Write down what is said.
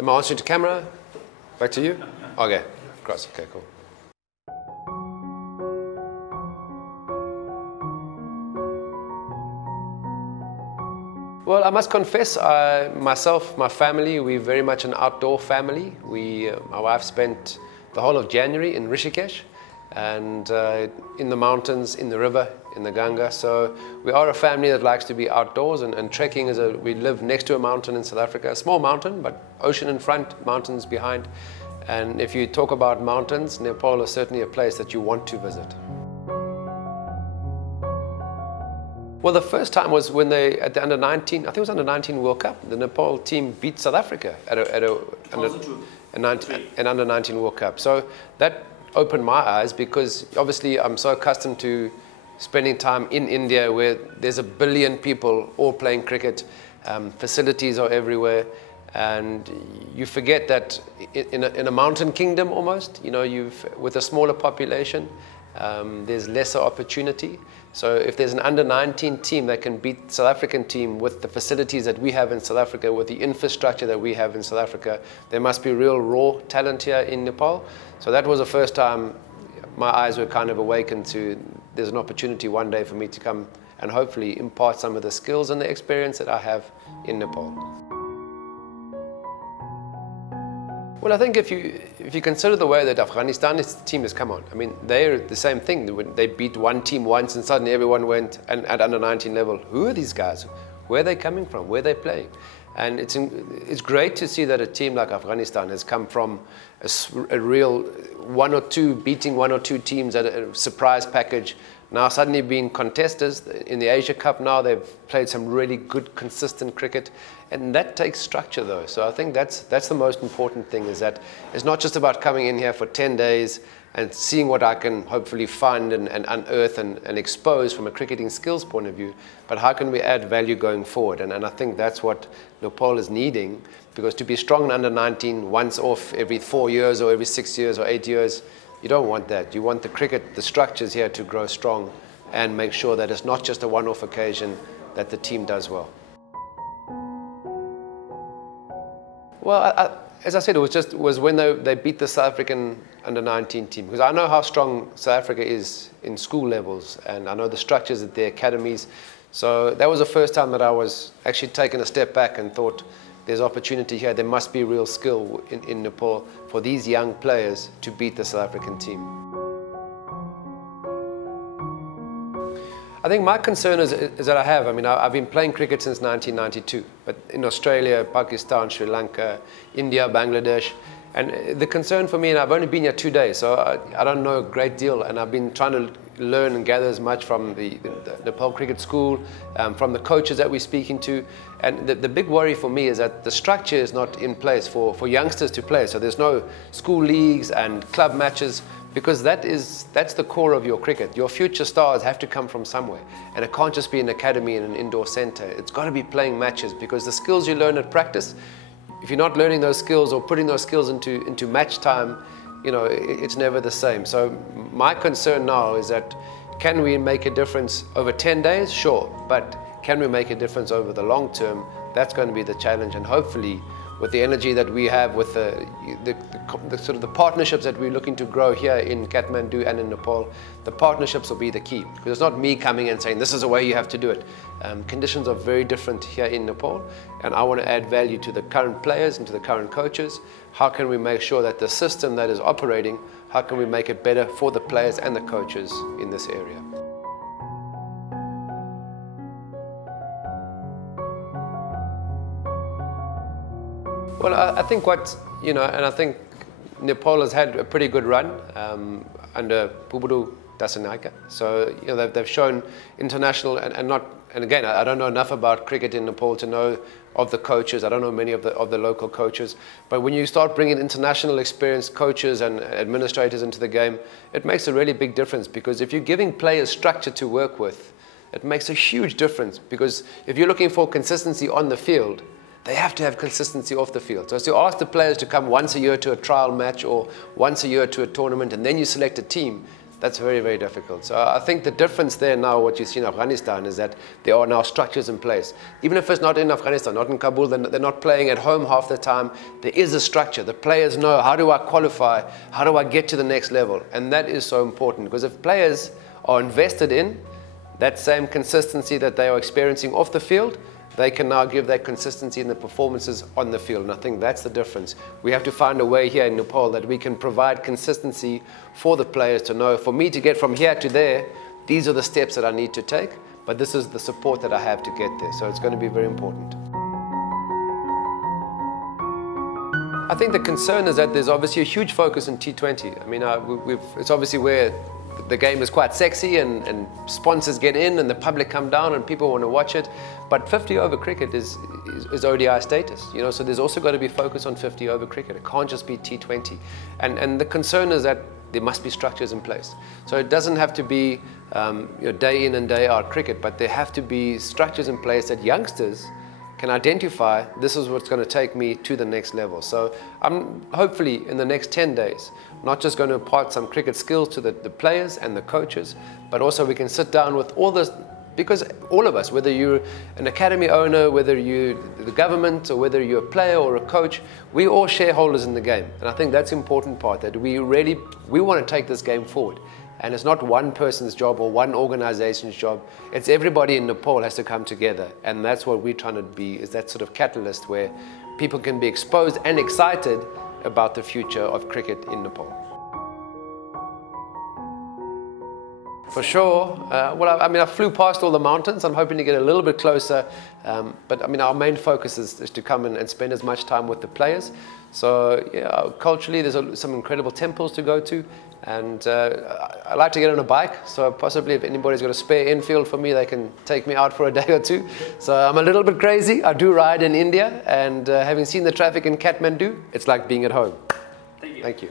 Am I answering to camera? Back to you? Okay, cross, okay, cool. Well, I must confess, myself, my family, we're very much an outdoor family. My wife spent the whole of January in Rishikesh and in the mountains, in the river, in the Ganga. So we are a family that likes to be outdoors, and trekking we live next to a mountain in South Africa, a small mountain, but ocean in front, mountains behind. And if you talk about mountains, Nepal is certainly a place that you want to visit. Well, the first time was when at the under-19, I think it was under-19 World Cup, the Nepal team beat South Africa at an under-19 World Cup. So that opened my eyes, because obviously I'm so accustomed to spending time in India where there's a billion people all playing cricket, facilities are everywhere, and you forget that in a mountain kingdom almost, you know, with a smaller population, there's lesser opportunity. So if there's an under-19 team that can beat South African team with the facilities that we have in South Africa, with the infrastructure that we have in South Africa, there must be real raw talent here in Nepal. So that was the first time my eyes were kind of awakened to, there's an opportunity one day for me to come and hopefully impart some of the skills and the experience that I have in Nepal. Well, I think if you consider the way that Afghanistan's team has come on, I mean, they're the same thing. They beat one team once and suddenly everyone went, and at under-19 level, who are these guys? Where are they coming from? Where are they playing? And it's great to see that a team like Afghanistan has come from a real beating one or two teams at a surprise package, now suddenly being contesters in the Asia Cup. Now they've played some really good, consistent cricket, and that takes structure though. So I think that's the most important thing, is that it's not just about coming in here for 10 days and seeing what I can hopefully find and unearth and expose from a cricketing skills point of view, but how can we add value going forward? And I think that's what Nepal is needing, because to be strong in under-19 once off every 4 years or every 6 years or 8 years, you don't want that. You want the cricket, the structures here to grow strong and make sure that it's not just a one-off occasion, that the team does well. Well, as I said, it was when they beat the South African under-19 team, because I know how strong South Africa is in school levels, and I know the structures at their academies. So that was the first time that I was actually taken a step back and thought, there's opportunity here. There must be real skill in Nepal for these young players to beat the South African team. I think my concern is that I've been playing cricket since 1992, but in Australia, Pakistan, Sri Lanka, India, Bangladesh. And the concern for me, and I've only been here 2 days, so I don't know a great deal, and I've been trying to learn and gather as much from the Nepal Cricket School, from the coaches that we're speaking to. And the big worry for me is that the structure is not in place for youngsters to play. So there's no school leagues and club matches, because that's the core of your cricket. Your future stars have to come from somewhere, and it can't just be an academy in an indoor center. It's got to be playing matches, because the skills you learn at practice, if you're not learning those skills or putting those skills into match time, you know, it's never the same. So my concern now is that, can we make a difference over 10 days? Sure, but can we make a difference over the long term? That's going to be the challenge, and hopefully with the energy that we have, with the sort of the partnerships that we're looking to grow here in Kathmandu and in Nepal, the partnerships will be the key. Because it's not me coming and saying, this is the way you have to do it. Conditions are very different here in Nepal, and I want to add value to the current players and to the current coaches. How can we make sure that the system that is operating, how can we make it better for the players and the coaches in this area? Well, I think and I think Nepal has had a pretty good run under Prabhat Dasanaika. So, you know, they've shown international and again, I don't know enough about cricket in Nepal to know of the coaches. I don't know many of the local coaches. But when you start bringing international experienced coaches and administrators into the game, it makes a really big difference, because if you're giving players structure to work with, it makes a huge difference. Because if you're looking for consistency on the field, they have to have consistency off the field. So to ask the players to come once a year to a trial match or once a year to a tournament, and then you select a team, That's very, very difficult. So I think the difference there now, what you see in Afghanistan, is that there are now structures in place. Even if it's not in Afghanistan, not in Kabul, they're not playing at home half the time. There is a structure. The players know, how do I qualify? How do I get to the next level? And that is so important, because if players are invested in that same consistency that they are experiencing off the field, they can now give that consistency in the performances on the field. And I think that's the difference. We have to find a way here in Nepal that we can provide consistency for the players to know, for me to get from here to there, these are the steps that I need to take, but this is the support that I have to get there. So it's going to be very important. I think the concern is that there's obviously a huge focus in T20. I mean, it's obviously where the game is quite sexy and sponsors get in and the public come down and people want to watch it. But 50-over cricket is ODI status, you know, so there's also got to be focus on 50-over cricket. It can't just be T20. And the concern is that there must be structures in place. So it doesn't have to be day in and day out cricket, but there have to be structures in place that youngsters can identify, this is what's going to take me to the next level. So I'm hopefully in the next 10 days, not just going to impart some cricket skills to the players and the coaches, but also we can sit down with all this, because all of us, whether you're an academy owner, whether you're the government, or whether you're a player or a coach, we're all shareholders in the game. And I think that's the important part, that we want to take this game forward. And it's not one person's job or one organization's job. It's everybody in Nepal has to come together. And that's what we're trying to be, is that sort of catalyst where people can be exposed and excited about the future of cricket in Nepal. For sure. Well, I mean, I flew past all the mountains. I'm hoping to get a little bit closer. But I mean, our main focus is to come and spend as much time with the players. So yeah, culturally, there's some incredible temples to go to. And I like to get on a bike, so possibly if anybody's got a spare infield for me, they can take me out for a day or two. So I'm a little bit crazy. I do ride in India, and having seen the traffic in Kathmandu, it's like being at home. Thank you.